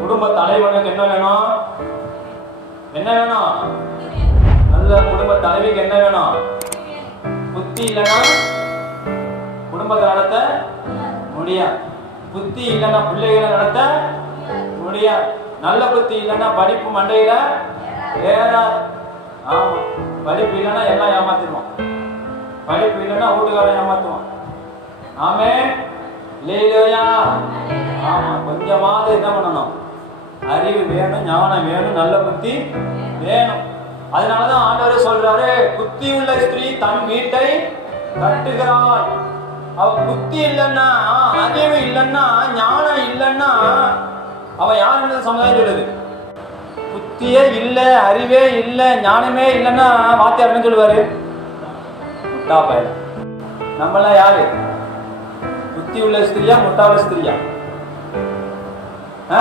குடும்ப தலைவனுக்கு என்ன வேணும்? என்ன வேணும்? நல்ல குடும்ப தலைவிக்கு என்ன வேணும்? புத்தி இல்லைன்னா குடும்பத்தை நடத்த முடியாது. புத்தி இல்லைன்னா பிள்ளைகளை நடத்த முடியாது. நல்ல புத்தி இல்லைன்னா படிப்பு மண்டையில ஏறாது. ஆமா, படிப்பு இல்லைன்னா எல்லாம் ஏமாத்திடுவான். படிப்பு இல்லைன்னா வீட்டுக்காரன் ஏமாத்துவான். ஆமே இல்லையா? ஆமா, கொஞ்சமாவது என்ன பண்ணணும்? அறிவு வேணும், ஞானம் வேணும், நல்ல புத்தி வேணும். அதனாலதான் ஆண்டவர் சொல்றாரு, புத்தி உள்ள ஸ்திரீ தன் வீட்டை கட்டுகிறாள். அவ புத்தி இல்லைன்னா, அறிவு இல்லைன்னா, ஞானம் இல்லைன்னா அவ யாருன்னு சமுதாயம் சொல்லுது? புத்தியே இல்லை, அறிவே இல்லை, ஞானமே இல்லைன்னா வாத்தியார் என்ன சொல்லுவாரு? முட்டா பையன். நம்மளாம் யாரு? புத்தி உள்ள ஸ்திரியா முட்டா உள்ள ஸ்திரியா?